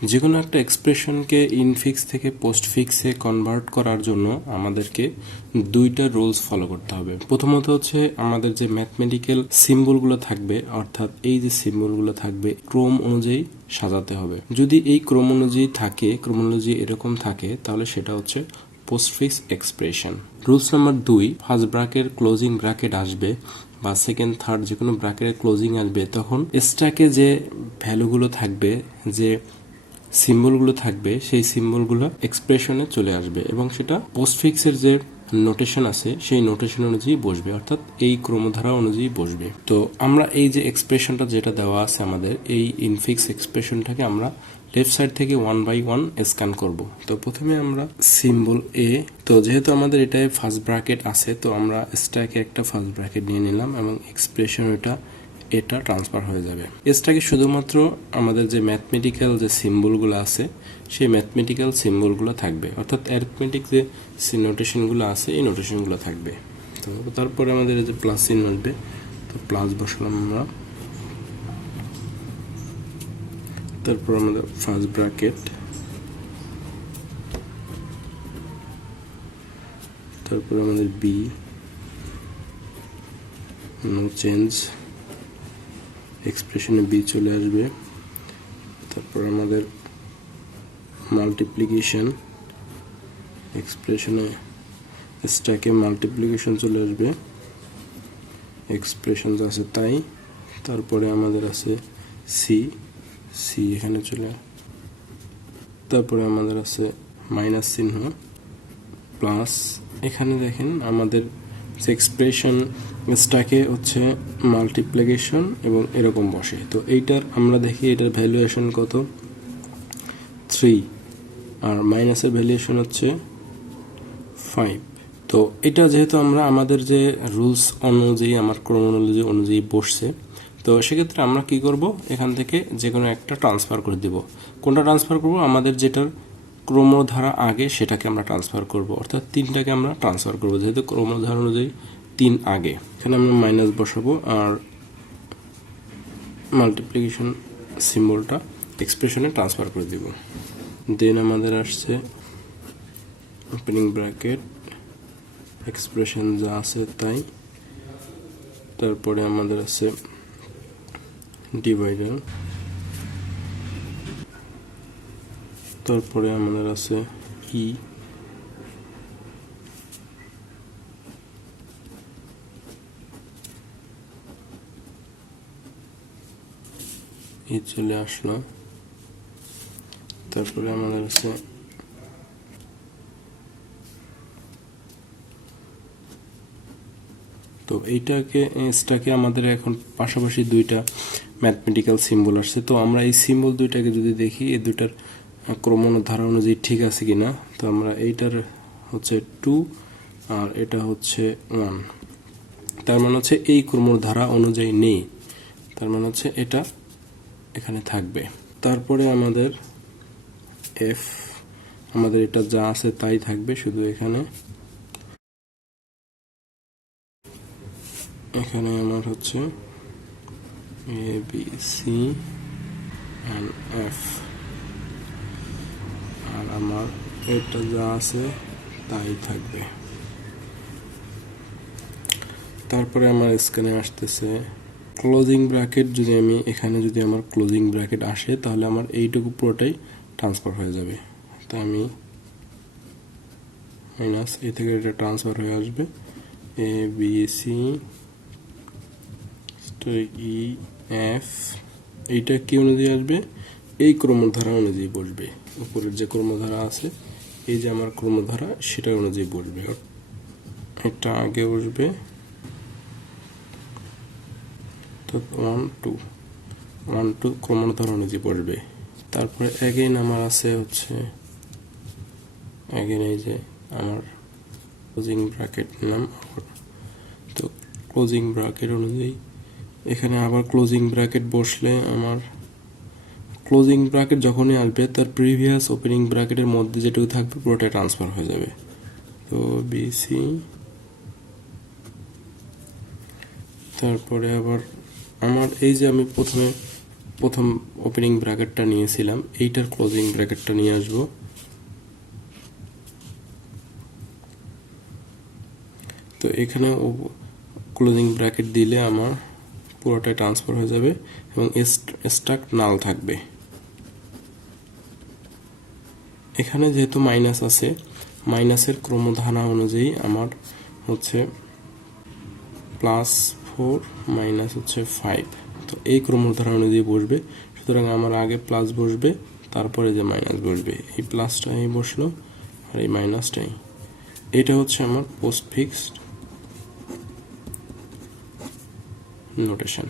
যে কোনো একটা এক্সপ্রেশনকে ইনফিক্স থেকে পোস্টফিক্সে কনভার্ট করার জন্য আমাদেরকে দুইটা রুলস ফলো করতে হবে। প্রথমত হচ্ছে আমাদের যে ম্যাথমেটিক্যাল সিম্বলগুলো থাকবে, অর্থাৎ এই যে সিম্বলগুলো থাকবে ক্রম অনুযায়ী সাজাতে হবে। যদি এই ক্রম অনুযায়ী থাকে, ক্রমোলজি এরকম থাকে, তাহলে সেটা হচ্ছে postfix expression. Rules number 2, first bracket closing bracket আসবে বা সেকেন্ড থার্ড যে কোনো ব্র্যাকেটের ক্লোজিং আসবে, তখন স্ট্যাকে যে ভ্যালুগুলো থাকবে, যে সিম্বলগুলো থাকবে, সেই সিম্বলগুলো এক্সপ্রেশনে চলে আসবে এবং সেটা পোস্টফিক্সের যে নোটেশন আছে সেই নোটেশন অনুযায়ী বসবে, অর্থাৎ এই ক্রমধারা অনুযায়ী বসবে। তো আমরা এই যে এক্সপ্রেশনটা যেটা দেওয়া আছে আমাদের, এই ইনফিক্স এক্সপ্রেশনটাকে আমরা লেফট সাইড থেকে 1 বাই 1 স্ক্যান করব। তো প্রথমে আমরা সিম্বল এ, তো যেহেতু আমাদের এটাই ফার্স্ট ব্র্যাকেট আছে, তো আমরা স্ট্যাকে একটা ফার্স্ট ব্র্যাকেট নিয়ে নিলাম এবং এক্সপ্রেশন এটা ট্রান্সফার হয়ে যাবে। এসটাকে শুধুমাত্র আমাদের যে ম্যাথমেটিক্যাল যে সিম্বলগুলো আছে সেই ম্যাথমেটিক্যাল সিম্বলগুলো থাকবে, অর্থাৎ অ্যারিথমেটিক যে নোটেশনগুলো আছে এই নোটেশনগুলো থাকবে। তো তারপরে আমাদের এই যে প্লাস চিহ্ন আসবে, তো প্লাস বসালাম আমরা। তারপর আমাদের ফার্স্ট ব্র্যাকেট, তারপর আমাদের বি, নো চেঞ্জ, এক্সপ্রেশনে বি চলে আসবে। তারপর আমাদের মাল্টিপ্লিকেশন, এক্সপ্রেশনে স্ট্যাকে মাল্টিপ্লিকেশন চলে আসবে, এক্সপ্রেশন আছে তাই। তারপরে আমাদের আছে সি, সি এখানে চলে, তারপরে আমাদের আছে মাইনাস চিহ্ন, প্লাস। এখানে দেখেন আমাদের যে এক্সপ্রেশন স্ট্যাকে হচ্ছে মাল্টিপ্লিকেশন এবং এরকম বসে। তো এইটার আমরা দেখি এটার ভ্যালুয়েশন কত, 3, আর মাইনাসের ভ্যালুয়েশন হচ্ছে 5। তো এটা যেহেতু আমরা আমাদের যে রুলস অনুযায়ী আমার ক্রমোলজি অনুযায়ী বসছে, তো সেক্ষেত্রে আমরা কি করব, এখান থেকে যে কোনো একটা ট্রান্সফার করে দিব। কোনটা ট্রান্সফার করব, আমাদের যেটার ক্রমধারা আগে সেটাকে আমরা ট্রান্সফার করব, অর্থাৎ 3টাকে আমরা ট্রান্সফার করব, যেহেতু ক্রমধারা অনুযায়ী 3 আগে। এখানে আমরা মাইনাস বসাবো আর মাল্টিপ্লিকেশন সিম্বলটা এক্সপ্রেশনে ট্রান্সফার করে দিব। দেন আমাদের আসছে ওপেনিং ব্র্যাকেট, এক্সপ্রেশন যা আছে তাই। তারপরে আমাদের আছে ডিভাইডার, তারপরে আমাদের আছে ই, চলে আসলো। তারপরে আমাদের আছে তো এইটাকে আমাদের এখন পাশাপাশি দুইটা ম্যাথমেটিক্যাল সিম্বল আসছে। তো আমরা এই সিম্বল দুইটাকে যদি দেখি, এই দুইটার ক্রমধারা অনুযায়ী ঠিক আছে কিনা, তো আমরা এইটার হচ্ছে 2 আর এটা হচ্ছে 1, তার মানে হচ্ছে এই ক্রমধারা অনুযায়ী নেই, তার মানে হচ্ছে এটা এখানে থাকবে। তারপরে আমাদের এফ, আমাদের এটা যা আছে তাই থাকবে, শুধু এখানে আমার হচ্ছে A B C and F, আর আমার এটা যা আছে তাই থাকবে। তারপরে আমার স্ক্যানে আসতেছে ক্লোজিং ব্র্যাকেট। যদি আমি এখানে যদি আমার ক্লোজিং ব্র্যাকেট আসে, তাহলে আমার এইটুকু পুরোটাই ট্রান্সফার হয়ে যাবে। তো আমি মাইনাস এ থেকে এটা ট্রান্সফার হয়ে আসবে, A B C E F, এইটা কি অনুযায়ী আসবে, এই ক্রমধারা অনুযায়ী বসবে। উপরের যে ক্রমধারা আছে, এই যে আমার ক্রমধারা, সেটা অনুযায়ী বসবে। এটা আগে বসবে, তো 1 2 ক্রমধারা অনুযায়ী বসবে। তারপরে অ্যাগেন আমার আছে হচ্ছে অ্যাগেন এই যে আমার ক্লোজিং ব্র্যাকেট নিলাম, তো ক্লোজিং ব্র্যাকেট অনুযায়ী এখানে আবার ক্লোজিং ব্র্যাকেট বসলে আমার ক্লোজিং ব্র্যাকেট যখনই আসবে, তার প্রিভিয়াস ওপেনিং ব্র্যাকেটের মধ্যে যেটুকু থাকবে পুরোটাই ট্রান্সফার হয়ে যাবে। তো বিসি, তারপরে আবার আমার এই যে আমি প্রথমে প্রথম ওপেনিং ব্র্যাকেটটা নিয়েছিলাম, এইটার ক্লোজিং ব্র্যাকেটটা নিয়ে আসব। তো এখানে ক্লোজিং ব্র্যাকেট দিলে আমার পুরোটাই ট্রান্সফার হয়ে যাবে এবং স্ট্যাক নাল থাকবে। এখানে যেহেতু মাইনাস আছে, মাইনাসের ক্রমধারা অনুযায়ী আমার হচ্ছে +4 মাইনাস হচ্ছে 5, তো এই ক্রমধারা অনুযায়ী বসবে। সুতরাং আমার আগে প্লাস বসবে, তারপরে যে মাইনাস বসবে, এই প্লাসটাই বসলো আর এই মাইনাসটাই। এটা হচ্ছে আমার পোস্ট ফিক্সড নোটেশন।